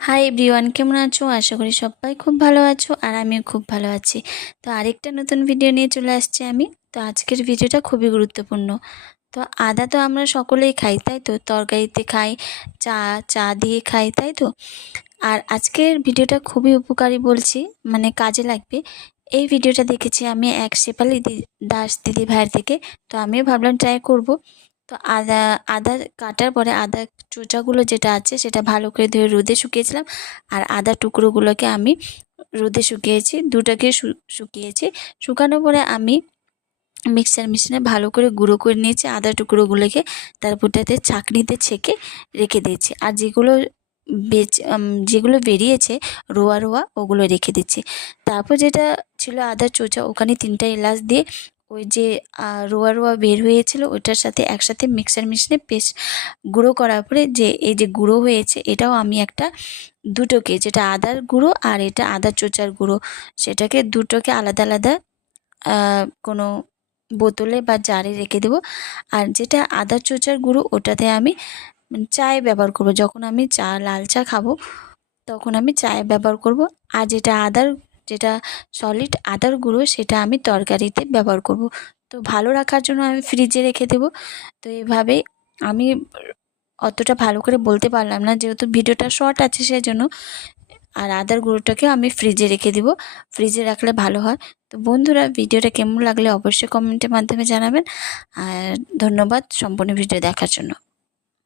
Hi everyone, কেমন আছো? আশা করি সবাই খুব ভালো আছো আর আমিও খুব ভালো আছি। তো আরেকটা নতুন ভিডিও নিয়ে চলে আসছি আমি। তো আজকের ভিডিওটা খুবই গুরুত্বপূর্ণ। তো আদা তো আমরা সকলেই খাই, তাই তো? তরকারিতে খাই, চা চা দিয়ে খাই, তাই তো? আর আজকের ভিডিওটা খুবই উপকারী বলছি, মানে কাজে লাগবে। এই ভিডিওটা দেখেছি আমি এক শেফালি দাস দিদি ভাইয়ের থেকে। তো আমিও ভাবলাম ট্রাই করব। তো আদা কাটার পরে আদা চোচাগুলো যেটা আছে সেটা ভালো করে ধুয়ে রোদে শুকিয়েছিলাম। আর আদা টুকরোগুলোকে আমি রোদে শুকিয়েছি, দুটাকে শুকিয়েছি। শুকানোর পরে আমি মিক্সার মেশিনে ভালো করে গুঁড়ো করে নিয়েছি আদা টুকরোগুলোকে। তারপরটাতে ছাঁকনিতে ছেঁকে রেখে দিয়েছি। আর যেগুলো বেরিয়েছে রোয়া রোয়া, ওগুলো রেখে দিচ্ছি। তারপর যেটা ছিল আদার চোচা, ওখানে 3টা এলাচ দিয়ে ওই যে রোয়া রোয়া বের হয়েছিল ওইটার সাথে একসাথে মিক্সার মেশিনে পেস্ট গুঁড়ো করার পরে যে এই যে গুঁড়ো হয়েছে, এটাও আমি দুটোকে, যেটা আদার গুঁড়ো আর এটা আদার চোচার গুঁড়ো, সেটাকে দুটোকে আলাদা আলাদা কোনো বোতলে বা জারে রেখে দেবো। আর যেটা আদার চোচার গুঁড়ো ওটাতে আমি চায়ে ব্যবহার করব। যখন আমি লাল চা খাবো তখন আমি চায়ে ব্যবহার করব। আর যেটা সলিড আদার গুঁড়ো সেটা আমি তরকারিতে ব্যবহার করব। তো ভালো রাখার জন্য আমি ফ্রিজে রেখে দেবো। তো এইভাবেই আমি অতটা ভালো করে বলতে পারলাম না, যেহেতু ভিডিওটা শর্ট আছে সেজন্য। আর আদার গুঁড়োটাকে আমি ফ্রিজে রেখে দিব, ফ্রিজে রাখলে ভালো হয়। তো বন্ধুরা, ভিডিওটা কেমন লাগলে অবশ্যই কমেন্টের মাধ্যমে জানাবেন। আর ধন্যবাদ সম্পূর্ণ ভিডিও দেখার জন্য।